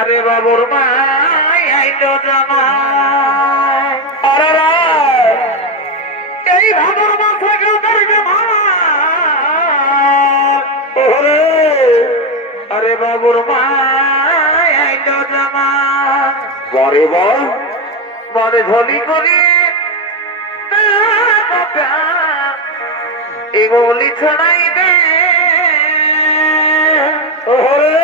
আরে বাবুর মাই আইলো জামাই আরে এই ভাবর মাথা গেল জামাই আরে বাবুর মাই আইলো জামাই বরে বল বরে ঝলি করি এগুলি ছড়াই দে ওরে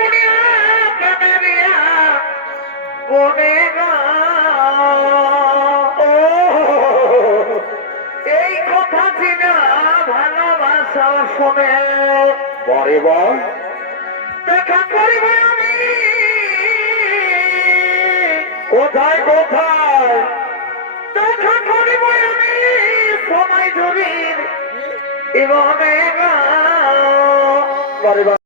পুড়িয়া প্রাণেরিয়া বনে গা। ও এই কথা চিনা ভালোবাসা শুনে বরে বল দেখা করিব আমি কোথায় কোথায় দেখা করিব আমি সময় জুড়ির ইবনে গা। বরে বল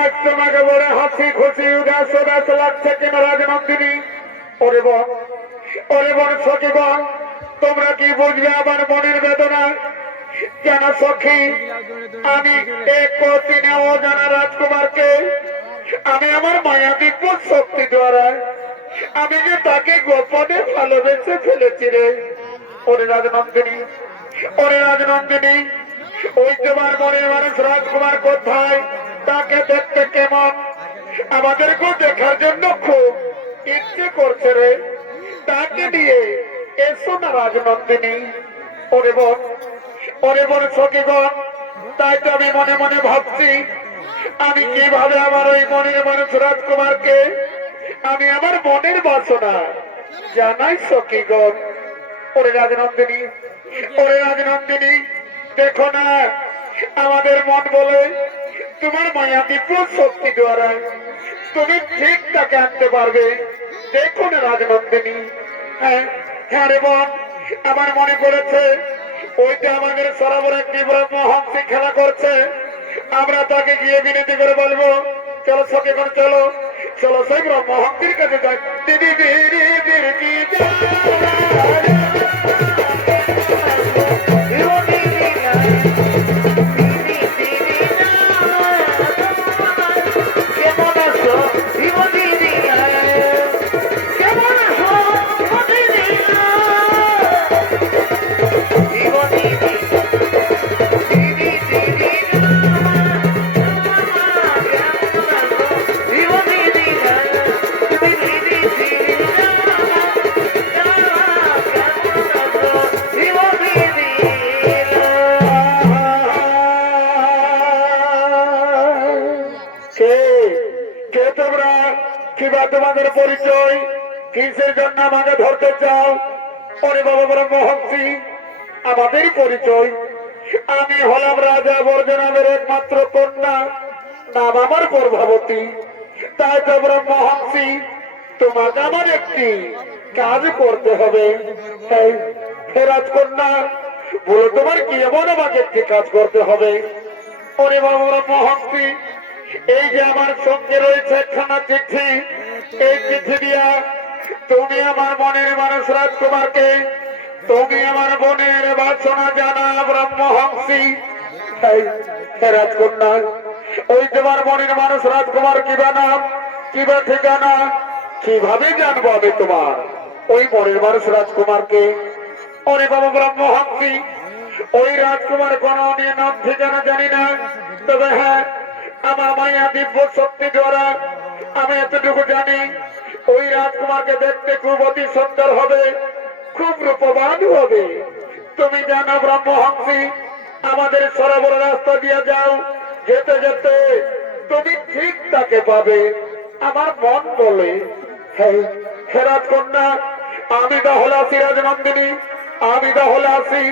আজ তোমাকে বলে হাসি খুশি উদাস উদাস লাগছে কেন রাজনন্দিনী? ওরে বোন সখী বোন, তোমরা কি বুঝবে আমার মনের বেদনা? কেন সখী, আমি এক চিনে অজানা রাজকুমারকে আমি আমার মায়া বিপুল শক্তি দ্বারা আমি যে তাকে গোপনে ভালোবেসে ফেলেছি রে। ওরে রাজনন্দিনী, ওই তোমার মনের মানুষ রাজকুমার কোথায়? তাকে দেখতে কেমন? আমাদেরকেও দেখার জন্য খুব ইচ্ছে করছে রে। তাকে নিয়ে এসো না রাজনন্দিনী। ওরে বোন সখীগণ, তাই তো আমি মনে মনে ভাবছি আমি কিভাবে আমার ওই মনের মানুষ রাজকুমারকে আমি আমার মনের বাসনা জানাই সখীগণ। ওরে রাজনন্দিনী, দেখো না আমাদের মন বলে তোমার মায়া বিপুল শক্তি দ্বারা তুমি ঠিক তাকে আনতে পারবে। দেখো না রাজনন্দিনী। হ্যাঁ রে বোন, আমার মনে পড়েছে ওই যে আমাদের সরোবরে একটি ব্রহ্মহংসী খেলা করছে, আমরা তাকে গিয়ে বিনতি করে বলবো চলো সখী করে চলো চলো সেই ব্রহ্মহংসীর কাছে যাই। দিদি তোমাদের পরিচয় কিসের জন্য আমাকে ধরতে চাও? ওরে বাবা ব্রহ্মহংসী, আমাদেরই পরিচয়। আমি হলাম রাজা বর্জনামের একমাত্র কন্যা, নাম আমার প্রভাবতী। তাই তো ব্রহ্মহংসী, তোমাকে আমার একটি কাজ করতে হবে। রাজকন্যা বলো তোমার কি এমন আমাকে একটি কাজ করতে হবে? ওরে বাবা ব্রহ্মহংসী, এই যে আমার সঙ্গে রয়েছে একখানা চিঠি, এই চিঠি দিয়া তুমি আমার মনের মানুষ রাজকুমারকে তুমি আমার বোনের বাসনা জানা ব্রহ্মহংসী। রাজকন্যা, ওই তোমার মনের মানুষ রাজকুমার কিবা নাম কিবা ঠিকানা কিভাবে জানবো আমি তোমার ওই মনের মানুষ রাজকুমারকে? ওরে বাবা ব্রহ্মহংসী, ওই রাজকুমার কোন নিয়ে নাম ঠিকানা জানি না, তবে হ্যাঁ আমার মায়া দিব্য শক্তি দ্বারা আমি এতটুকু জানি ওই রাজকুমারকে দেখতে খুব অতি সুন্দর হবে, খুব রূপবান হবে। তুমি জানো ব্রহ্মহংসী, আমাদের সরোবর রাস্তা দিয়ে যাও, যেতে যেতে তুমি ঠিক তাকে পাবে, আমার মন বলে। হে রাজকন্যা, আমি তাহলে আসি রাজনন্দিনী, আমি তাহলে আসি,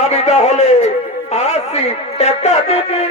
আমি তাহলে আসি। একটা দিদি